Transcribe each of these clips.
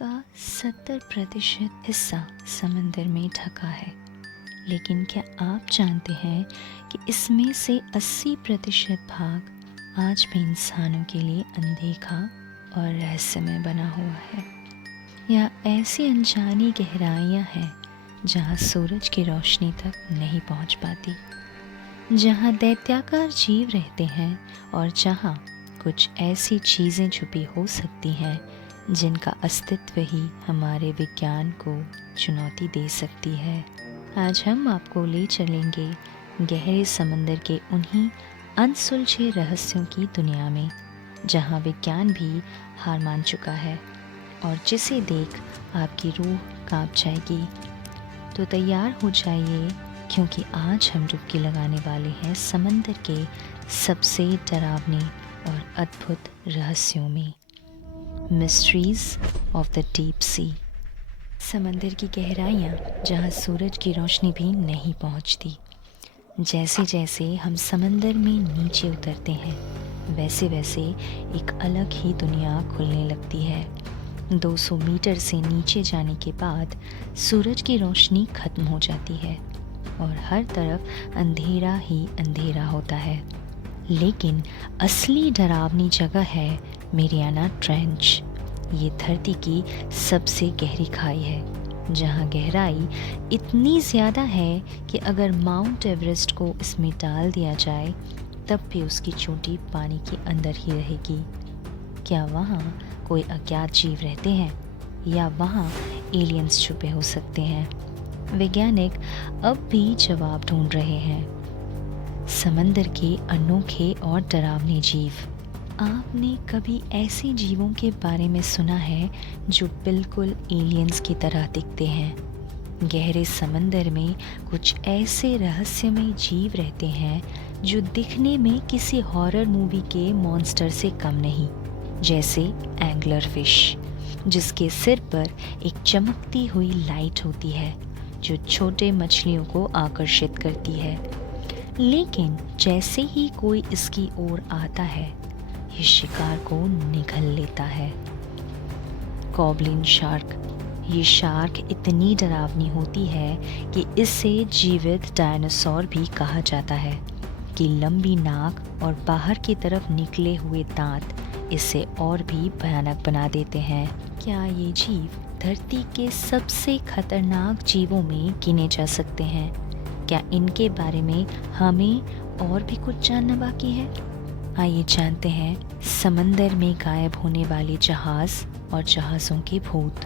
का 70% हिस्सा समंदर में ढका है, लेकिन क्या आप जानते हैं कि इसमें से 80% भाग आज भी इंसानों के लिए अनदेखा और रहस्यमय बना हुआ है। यह ऐसी अनजानी गहराइयाँ हैं जहाँ सूरज की रोशनी तक नहीं पहुँच पाती, जहाँ दैत्याकार जीव रहते हैं और जहाँ कुछ ऐसी चीज़ें छुपी हो सकती हैं जिनका अस्तित्व ही हमारे विज्ञान को चुनौती दे सकती है। आज हम आपको ले चलेंगे गहरे समंदर के उन्हीं अनसुलझे रहस्यों की दुनिया में, जहाँ विज्ञान भी हार मान चुका है और जिसे देख आपकी रूह कांप जाएगी। तो तैयार हो जाइए, क्योंकि आज हम डुबकी लगाने वाले हैं समंदर के सबसे डरावने और अद्भुत रहस्यों में। Mysteries of the deep sea. समंदर की गहराइयाँ जहाँ सूरज की रोशनी भी नहीं पहुँचती। जैसे जैसे हम समंदर में नीचे उतरते हैं, वैसे वैसे एक अलग ही दुनिया खुलने लगती है। 200 मीटर से नीचे जाने के बाद सूरज की रोशनी खत्म हो जाती है और हर तरफ अंधेरा ही अंधेरा होता है। लेकिन असली डरावनी जगह है मेरियाना ट्रेंच। ये धरती की सबसे गहरी खाई है, जहाँ गहराई इतनी ज़्यादा है कि अगर माउंट एवरेस्ट को इसमें डाल दिया जाए तब भी उसकी चोटी पानी के अंदर ही रहेगी। क्या वहाँ कोई अज्ञात जीव रहते हैं या वहाँ एलियंस छुपे हो सकते हैं? वैज्ञानिक अब भी जवाब ढूंढ रहे हैं। समंदर के अनोखे और डरावने जीव। आपने कभी ऐसे जीवों के बारे में सुना है जो बिल्कुल एलियंस की तरह दिखते हैं? गहरे समंदर में कुछ ऐसे रहस्यमय जीव रहते हैं जो दिखने में किसी हॉरर मूवी के मॉन्स्टर से कम नहीं, जैसे एंगलर फिश, जिसके सिर पर एक चमकती हुई लाइट होती है जो छोटे मछलियों को आकर्षित करती है। लेकिन जैसे ही कोई इसकी ओर आता है, ये शिकार को निगल लेता है। Goblin shark. ये शार्क इतनी डरावनी होती है कि इसे जीवित डायनासोर भी कहा जाता है कि लंबी नाक और बाहर की तरफ निकले हुए दांत इसे और भी भयानक बना देते हैं। क्या ये जीव धरती के सबसे खतरनाक जीवों में गिने जा सकते हैं? क्या इनके बारे में हमें और भी कुछ जानना बाकी है? आइए जानते हैं समंदर में गायब होने वाले जहाज और जहाज़ों के भूत।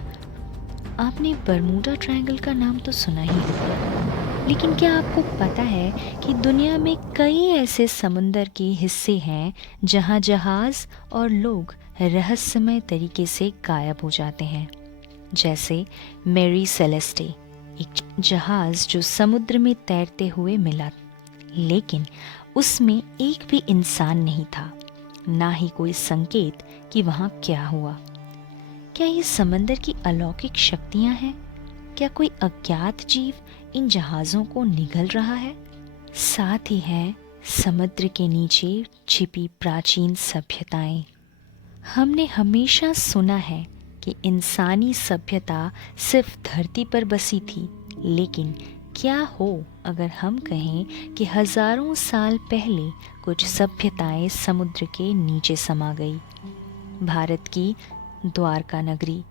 आपने बरमूडा ट्रायंगल का नाम तो सुना ही होगा, लेकिन क्या आपको पता है कि दुनिया में कई ऐसे समुंदर के हिस्से हैं जहां जहाज और लोग रहस्यमय तरीके से गायब हो जाते हैं? जैसे मैरी सेलेस्टे, एक जहाज जो समुद्र में तैरते हुए मिला, लेकिन उसमें एक भी इंसान नहीं था, ना ही कोई संकेत कि वहाँ क्या हुआ। क्या ये समंदर की अलौकिक शक्तियाँ हैं? क्या कोई अज्ञात जीव इन जहाज़ों को निगल रहा है? साथ ही है समुद्र के नीचे छिपी प्राचीन सभ्यताएं। हमने हमेशा सुना है कि इंसानी सभ्यता सिर्फ धरती पर बसी थी, लेकिन क्या हो अगर हम कहें कि हजारों साल पहले कुछ सभ्यताएं समुद्र के नीचे समा गई। भारत की द्वारका नगरी,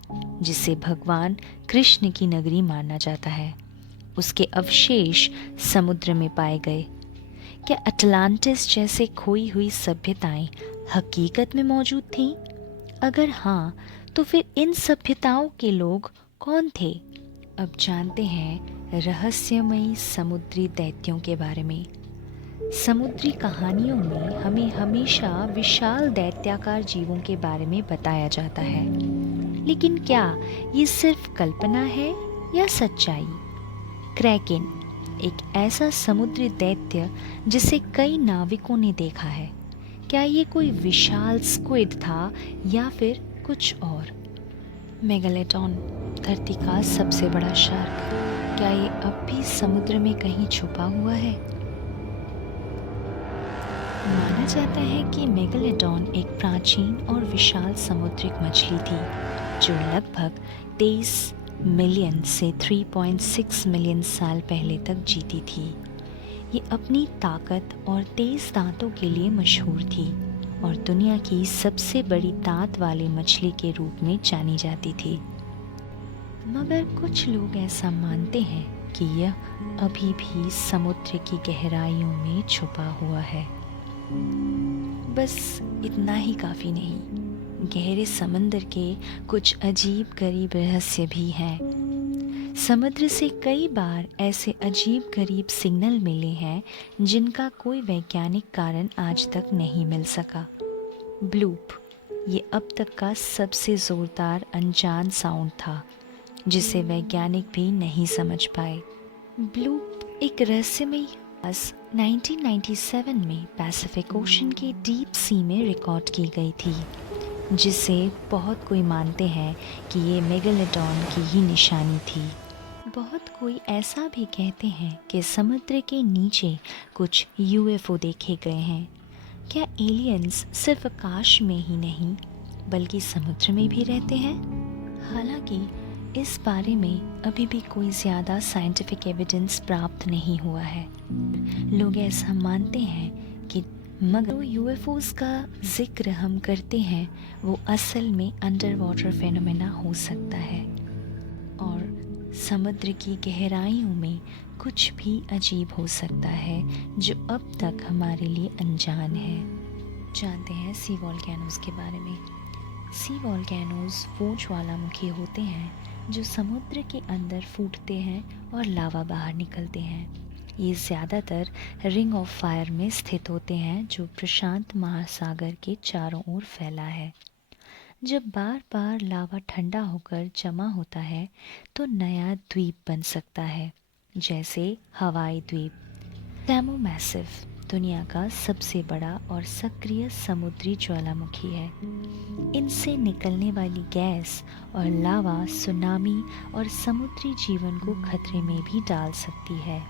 जिसे भगवान कृष्ण की नगरी माना जाता है, उसके अवशेष समुद्र में पाए गए। क्या अटलांटिस जैसे खोई हुई सभ्यताएं हकीकत में मौजूद थीं? अगर हाँ, तो फिर इन सभ्यताओं के लोग कौन थे? अब जानते हैं रहस्यमयी समुद्री दैत्यों के बारे में। समुद्री कहानियों में हमें हमेशा विशाल दैत्याकार जीवों के बारे में बताया जाता है, लेकिन क्या ये सिर्फ कल्पना है या सच्चाई? क्रैकेन, एक ऐसा समुद्री दैत्य जिसे कई नाविकों ने देखा है, क्या ये कोई विशाल स्क्विड था या फिर कुछ और? मेगालोडॉन, धरती का सबसे बड़ा शार्क, क्या ये अब भी समुद्र में कहीं छुपा हुआ है? माना जाता है कि मेगालोडॉन एक प्राचीन और विशाल समुद्रिक मछली थी जो लगभग 23 मिलियन से 3.6 मिलियन साल पहले तक जीती थी। ये अपनी ताकत और तेज दांतों के लिए मशहूर थी और दुनिया की सबसे बड़ी दांत वाली मछली के रूप में जानी जाती थी। मगर कुछ लोग ऐसा मानते हैं कि यह अभी भी समुद्र की गहराइयों में छुपा हुआ है। बस इतना ही काफ़ी नहीं, गहरे समंदर के कुछ अजीब गरीब रहस्य भी हैं। समुद्र से कई बार ऐसे अजीब गरीब सिग्नल मिले हैं जिनका कोई वैज्ञानिक कारण आज तक नहीं मिल सका। ब्लूप, ये अब तक का सबसे ज़ोरदार अनजान साउंड था जिसे वैज्ञानिक भी नहीं समझ पाए। ब्लूप एक रहस्यमयी आवाज़ 1997 में पैसिफिक ओशन के डीप सी में रिकॉर्ड की गई थी, जिसे बहुत कोई मानते हैं कि ये मेगालोडॉन की ही निशानी थी। बहुत कोई ऐसा भी कहते हैं कि समुद्र के नीचे कुछ यूएफओ देखे गए हैं। क्या एलियंस सिर्फ आकाश में ही नहीं बल्कि समुद्र में भी रहते हैं? हालांकि इस बारे में अभी भी कोई ज़्यादा साइंटिफिक एविडेंस प्राप्त नहीं हुआ है। लोग ऐसा मानते हैं कि मगर यूएफओस का जिक्र हम करते हैं वो असल में अंडर वाटर फेनोमेना हो सकता है और समुद्र की गहराइयों में कुछ भी अजीब हो सकता है जो अब तक हमारे लिए अनजान है। जानते हैं सी वोल्केनोज़ के बारे में। सी वोल्केनोज़ वो ज्वालामुखी होते हैं जो समुद्र के अंदर फूटते हैं और लावा बाहर निकलते हैं। ये ज़्यादातर रिंग ऑफ फायर में स्थित होते हैं जो प्रशांत महासागर के चारों ओर फैला है। जब बार बार लावा ठंडा होकर जमा होता है तो नया द्वीप बन सकता है, जैसे हवाई द्वीप। सैमो मैसिव दुनिया का सबसे बड़ा और सक्रिय समुद्री ज्वालामुखी है। इनसे निकलने वाली गैस और लावा सुनामी और समुद्री जीवन को खतरे में भी डाल सकती है।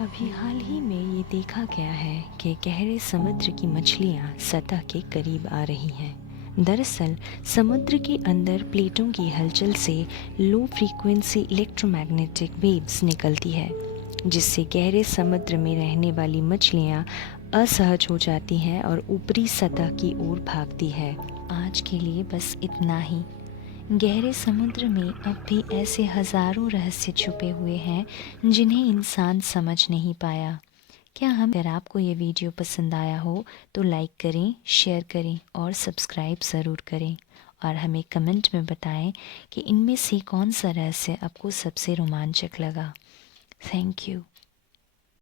अभी हाल ही में ये देखा गया है कि गहरे समुद्र की मछलियाँ सतह के करीब आ रही हैं। दरअसल समुद्र के अंदर प्लेटों की हलचल से लो फ्रीक्वेंसी इलेक्ट्रोमैग्नेटिक वेव्स निकलती है, जिससे गहरे समुद्र में रहने वाली मछलियाँ असहज हो जाती हैं और ऊपरी सतह की ओर भागती है। आज के लिए बस इतना ही। गहरे समुद्र में अब भी ऐसे हज़ारों रहस्य छुपे हुए हैं जिन्हें इंसान समझ नहीं पाया। अगर आपको ये वीडियो पसंद आया हो तो लाइक करें, शेयर करें और सब्सक्राइब ज़रूर करें और हमें कमेंट में बताएं कि इनमें से कौन सा रहस्य आपको सबसे रोमांचक लगा। Thank you.